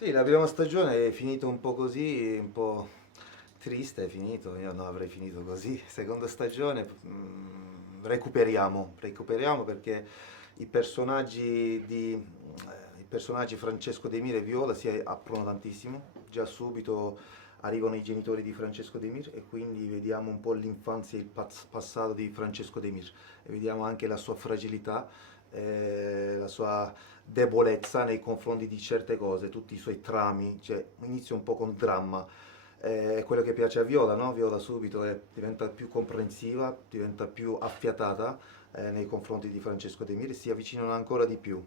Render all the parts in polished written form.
Sì, la prima stagione è finita un po' così, un po' triste, è finito, io non avrei finito così. Seconda stagione, recuperiamo perché i personaggi i personaggi Francesco De Mira e Viola si aprono tantissimo, già subito arrivano i genitori di Francesco De Mir e quindi vediamo un po' l'infanzia e il passato di Francesco De Mir e vediamo anche la sua fragilità, la sua debolezza nei confronti di certe cose, tutti i suoi trami, cioè inizia un po' con dramma, è quello che piace a Viola, no? Viola subito diventa più comprensiva, diventa più affiatata nei confronti di Francesco De Miri, si avvicinano ancora di più.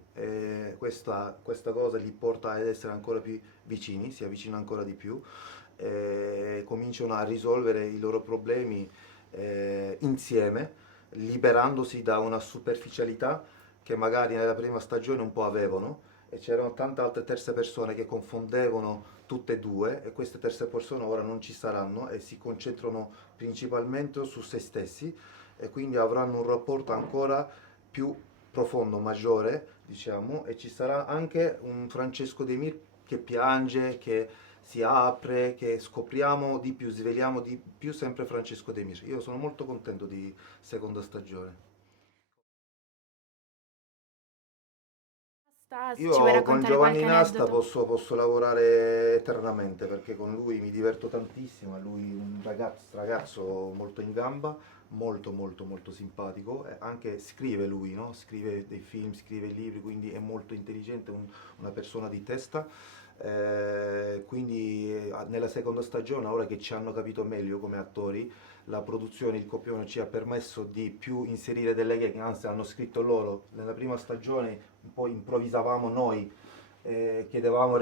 Questa cosa li porta ad essere ancora più vicini, si avvicinano ancora di più, cominciano a risolvere i loro problemi insieme, liberandosi da una superficialità che magari nella prima stagione un po' avevano e c'erano tante altre terze persone che confondevano tutte e due e queste terze persone ora non ci saranno e si concentrano principalmente su se stessi e quindi avranno un rapporto ancora più profondo, maggiore, diciamo, e ci sarà anche un Francesco De Mir che piange, che si apre, che scopriamo di più, sveliamo di più sempre Francesco De Mir. Io sono molto contento di seconda stagione. Ci vuoi Io con raccontare Giovanni qualche Nasta aneddoto? posso lavorare eternamente perché con lui mi diverto tantissimo, è lui un ragazzo molto in gamba, molto simpatico, anche scrive lui, no? Scrive dei film, scrive libri, quindi è molto intelligente, una persona di testa. Quindi nella seconda stagione, ora che ci hanno capito meglio come attori, la produzione, il copione ci ha permesso di più inserire delle gag, anzi hanno scritto loro, nella prima stagione un po' improvvisavamo noi, chiedevamo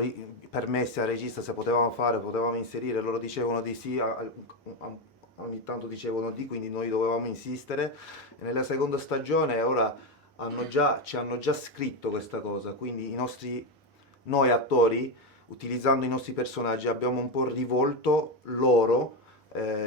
permessi al regista se potevamo inserire, loro dicevano di sì, ogni tanto dicevano di, quindi noi dovevamo insistere. E nella seconda stagione ora ci hanno già scritto questa cosa, quindi noi attori, utilizzando i nostri personaggi, abbiamo un po' rivolto loro,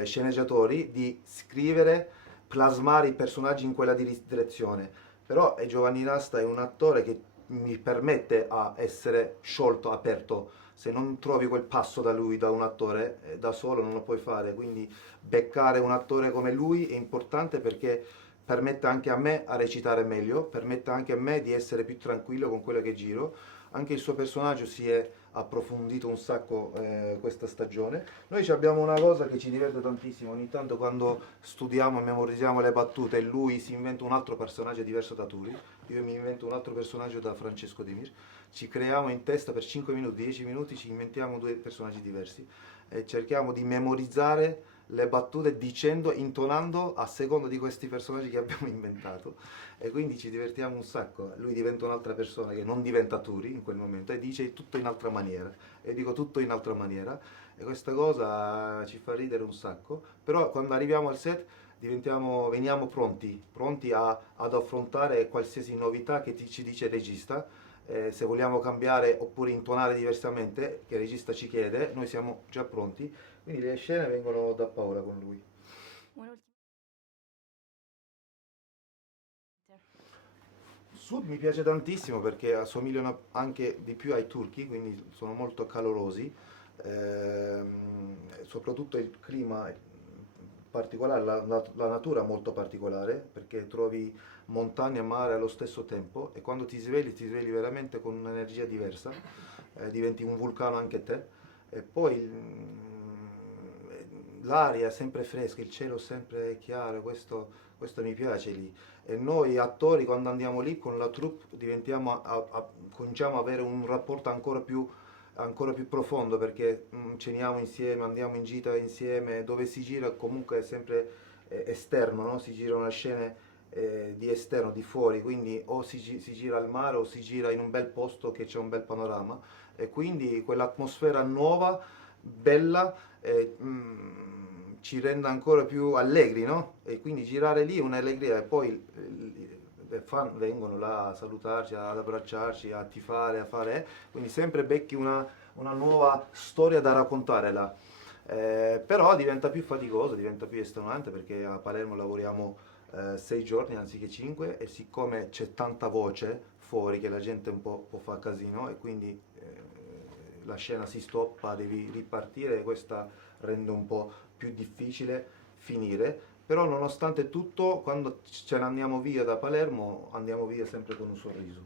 sceneggiatori, di scrivere, plasmare i personaggi in quella direzione. Però Giovanni Nasta è un attore che mi permette a essere sciolto, aperto. Se non trovi quel passo da lui, da un attore, da solo non lo puoi fare. Quindi beccare un attore come lui è importante perché permette anche a me a recitare meglio, permette anche a me di essere più tranquillo con quello che giro. Anche il suo personaggio si è approfondito un sacco questa stagione. Noi abbiamo una cosa che ci diverte tantissimo, ogni tanto quando studiamo e memorizziamo le battute e lui si inventa un altro personaggio diverso da Turi, io mi invento un altro personaggio da Francesco De Mir, ci creiamo in testa per 5 minuti, 10 minuti, ci inventiamo due personaggi diversi e cerchiamo di memorizzare le battute dicendo, intonando a seconda di questi personaggi che abbiamo inventato e quindi ci divertiamo un sacco. Lui diventa un'altra persona che non diventa Turi in quel momento e dice tutto in altra maniera. E dico tutto in altra maniera e questa cosa ci fa ridere un sacco. Però quando arriviamo al set veniamo pronti ad affrontare qualsiasi novità che ci dice il regista. Se vogliamo cambiare oppure intonare diversamente, che il regista ci chiede, noi siamo già pronti. Quindi le scene vengono da paura con lui. Un'ultima. Sud mi piace tantissimo perché assomigliano anche di più ai turchi, quindi sono molto calorosi, soprattutto il clima è particolare, la natura è molto particolare perché trovi montagna e mare allo stesso tempo e quando ti svegli veramente con un'energia diversa, diventi un vulcano anche te e poi l'aria è sempre fresca, il cielo è sempre chiaro, questo mi piace lì. E noi attori quando andiamo lì con la troupe cominciamo ad avere un rapporto ancora più profondo perché ceniamo insieme, andiamo in gita insieme, dove si gira comunque è sempre esterno, no? Si girano le scene di esterno, di fuori, quindi o si gira al mare o si gira in un bel posto che c'è un bel panorama e quindi quell'atmosfera nuova, bella, ci rende ancora più allegri, no? E quindi girare lì è un'allegria e poi i fan vengono là a salutarci, ad abbracciarci, a tifare, a fare, quindi sempre becchi una nuova storia da raccontare là. Però diventa più faticoso, diventa più estenuante perché a Palermo lavoriamo 6 giorni anziché 5 e siccome c'è tanta voce fuori che la gente un po' fa casino e quindi la scena si stoppa, devi ripartire, questa rende un po' più difficile finire, però nonostante tutto quando ce ne andiamo via da Palermo andiamo via sempre con un sorriso.